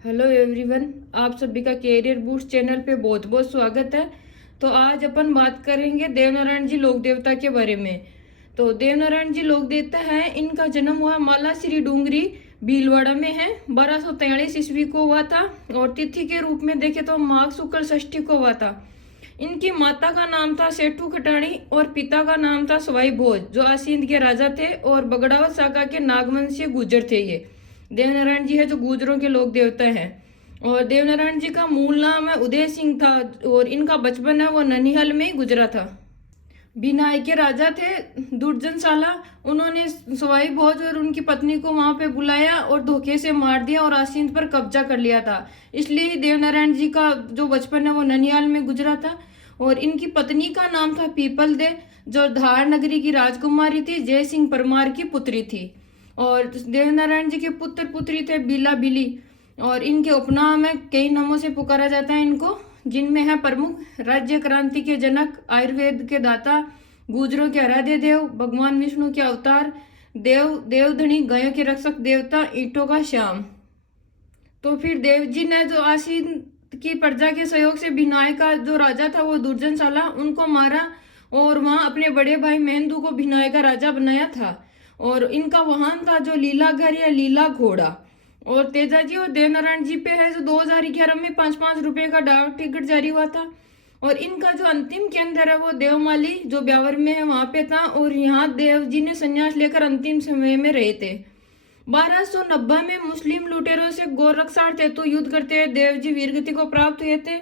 Hello everyone, आप सभी का कैरियर बूस्ट चैनल पे बहुत बहुत स्वागत है। तो आज अपन बात करेंगे देवनारायण जी लोक देवता के बारे में। तो देवनारायण जी लोक देवता है, इनका जन्म हुआ माला श्री डूंगरी भीलवाड़ा में है। 1243 ईस्वी को हुआ था और तिथि के रूप में देखे तो माघ शुक्ल षष्ठी को हुआ था। इनकी माता का नाम था सेठू खटाणी और पिता का नाम था सवाई भोज, जो आसींद के राजा थे और बगड़ावत शाखा के नागवंशीय गुर्जर थे। ये देवनारायण जी है जो गुर्जरों के लोक देवता हैं। और देवनारायण जी का मूल नाम है उदय सिंह था और इनका बचपन है वो ननिहाल में ही गुजरा था। बिनाई के राजा थे दुर्जनशाला। उन्होंने सवाई भोज और उनकी पत्नी को वहां पे बुलाया और धोखे से मार दिया और आसींद पर कब्जा कर लिया था। इसलिए देवनारायण जी का जो बचपन है वो ननिहाल में गुजरा था। और इनकी पत्नी का नाम था पीपल दे, जो धार नगरी की राजकुमारी थी, जय सिंह परमार की पुत्री थी। और देवनारायण जी के पुत्र पुत्री थे बीला बिली। और इनके उपनाम में कई नामों से पुकारा जाता है इनको, जिनमें है प्रमुख राज्य क्रांति के जनक, आयुर्वेद के दाता, गुजरों के आराध्य देव, भगवान विष्णु के अवतार, देवधनी, गायों के रक्षक देवता, ईंटों का श्याम। तो फिर देव जी ने जो आसीन की प्रजा के सहयोग से भिनाई का जो राजा था वो दुर्जनशाला, उनको मारा और वहां अपने बड़े भाई मेहंदू को भिनाई का राजा बनाया था। और इनका वाहन था जो लीला घर या लीला घोड़ा। और तेजाजी और देवनारायण जी पे है जो 2011 में 5-5 रुपए का डाक टिकट जारी हुआ था। और इनका जो अंतिम केंद्र है वो देवमाली जो ब्यावर में है वहां पे था। और यहाँ देव जी ने संन्यास लेकर अंतिम समय में रहे थे। 1290 में मुस्लिम लुटेरों से गोरक्षार्थ हेतु युद्ध करते हुए देव जी वीरगति को प्राप्त हुए थे।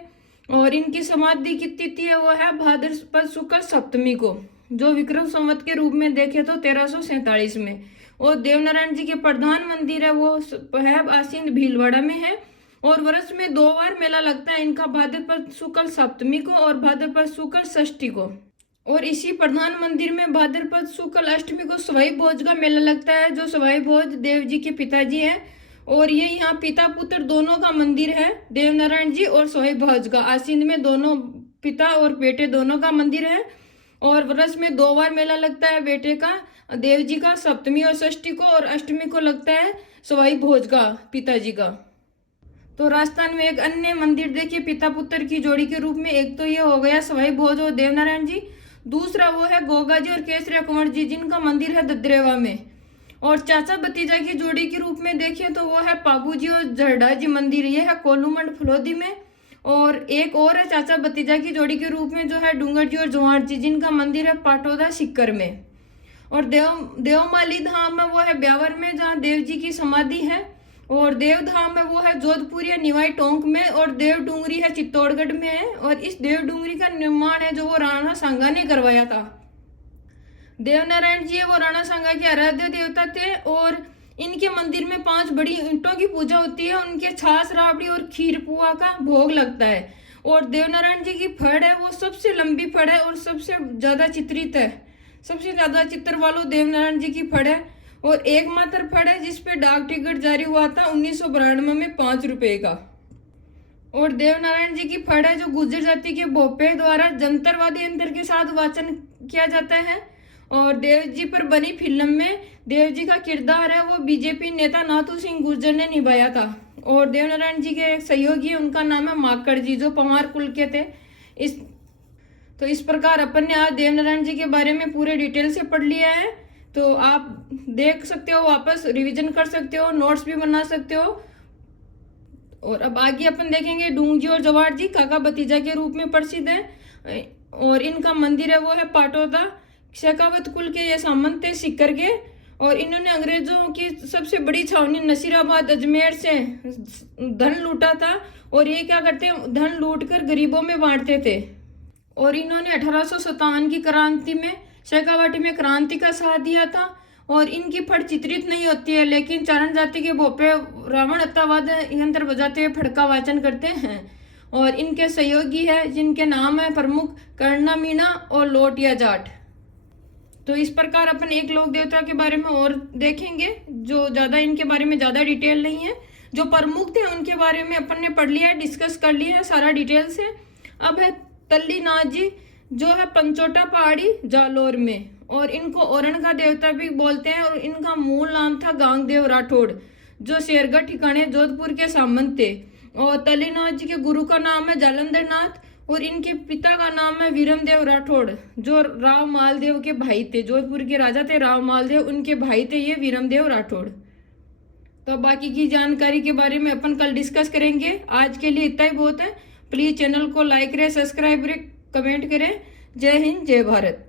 और इनकी समाधि की तिथि है वो है भाद्रपद शुक्ल सप्तमी को, जो विक्रम संवत के रूप में देखे तो 1347 में। और देवनारायण जी के प्रधान मंदिर है वो है आसीन भीलवाड़ा में है। और वर्ष में 2 बार मेला लगता है इनका, भाद्रपद शुक्ल सप्तमी को और भाद्रपद शुक्ल षष्ठी को। और इसी प्रधान मंदिर में भाद्रपद शुक्ल अष्टमी को सवाई भोज का मेला लगता है, जो सवाई भोज देव जी के पिताजी हैं। और ये यहाँ पिता पुत्र दोनों का मंदिर है, देवनारायण जी और सवाई भोज का। आसीन में दोनों पिता और बेटे दोनों का मंदिर है। और वर्ष में 2 बार मेला लगता है बेटे का देव जी का, सप्तमी और षष्ठी को, और अष्टमी को लगता है सवाई भोज का पिताजी का। तो राजस्थान में एक अन्य मंदिर देखिए पिता पुत्र की जोड़ी के रूप में, एक तो ये हो गया सवाई भोज और देवनारायण जी, दूसरा वो है गोगा जी और केसरिया कुंवर जी, जिनका मंदिर है ददरेवा में। और चाचा भतीजा की जोड़ी के रूप में देखें तो वो है पाबू जी और जरडा जी मंदिर, ये है कोलूमंड फलोदी में। और एक और है चाचा भतीजा की जोड़ी के रूप में जो है डूंगर जी और जोहार जी, जिनका मंदिर है पाटोदा सिक्कर में। और देवमाली धाम है वो है ब्यावर में, जहाँ देव जी की समाधि है। और देव धाम है वो है जोधपुर या निवाई टोंक में। और देव डूंगरी है चित्तौड़गढ़ में है। और इस देव डूंगरी का निर्माण है जो वो राणा सांगा ने करवाया था। देवनारायण जी है वो राणा सांगा के आराध्य देवता थे। और इनके मंदिर में 5 बड़ी ईंटों की पूजा होती है, उनके छाछ राबड़ी और खीर पुआ का भोग लगता है। और देवनारायण जी की फड़ है वो सबसे लंबी फड़ है और सबसे ज्यादा चित्रित है, सबसे ज्यादा चित्र वालों देवनारायण जी की फड़ है। और एकमात्र फड़ है जिसपे डाक टिकट जारी हुआ था 1992 में 5 रुपए का। और देवनारायण जी की फड़ है जो गुर्जर जाति के भोपे द्वारा जंतरवादी यंत्र के साथ वाचन किया जाता है। और देव जी पर बनी फिल्म में देव जी का किरदार है वो बीजेपी नेता नाथू सिंह गुर्जर ने निभाया था। और देवनारायण जी के एक सहयोगी उनका नाम है माकड़ जी, जो पंवार कुल के थे। इस प्रकार अपन ने आज देवनारायण जी के बारे में पूरे डिटेल से पढ़ लिया है। तो आप देख सकते हो, वापस रिवीजन कर सकते हो, नोट्स भी बना सकते हो। और अब आगे अपन देखेंगे डूंग जी और जवार जी काका भतीजा के रूप में प्रसिद्ध है। और इनका मंदिर है वो है पाटोदा। शेखावत कुल के ये सामंत थे सिक्कर के। और इन्होंने अंग्रेजों की सबसे बड़ी छावनी नसीराबाद अजमेर से धन लूटा था। और ये क्या करते, धन लूट कर गरीबों में बांटते थे। और इन्होंने 1857 की क्रांति में शेखावाटी में क्रांति का साथ दिया था। और इनकी फड़ चित्रित नहीं होती है, लेकिन चारण जाति के भोपे रावण अत्तावाद यंत्र बजाते हुए फड़ का वाचन करते हैं। और इनके सहयोगी है जिनके नाम है प्रमुख कर्णा मीणा और लोटिया जाट। तो इस प्रकार अपन एक लोक देवता के बारे में और देखेंगे, जो ज्यादा इनके बारे में ज्यादा डिटेल नहीं है। जो प्रमुख थे उनके बारे में अपन ने पढ़ लिया है, डिस्कस कर लिया है सारा डिटेल से। अब है तल्लीनाथ जी, जो है पंचोटा पहाड़ी जालोर में। और इनको ओरण का देवता भी बोलते हैं। और इनका मूल नाम था गांगदेव राठौड़, जो शेरगढ़ ठिकाने जोधपुर के सामंत थे। और तलेनाथ जी के गुरु का नाम है जालंधर नाथ और इनके पिता का नाम है वीरमदेव राठौड़, जो राव मालदेव के भाई थे। जोधपुर के राजा थे राव मालदेव, उनके भाई थे ये वीरमदेव राठौड़। तो बाकी की जानकारी के बारे में अपन कल डिस्कस करेंगे। आज के लिए इतना ही बहुत है। प्लीज चैनल को लाइक करें, सब्सक्राइब करें, कमेंट करें। जय हिंद, जय भारत।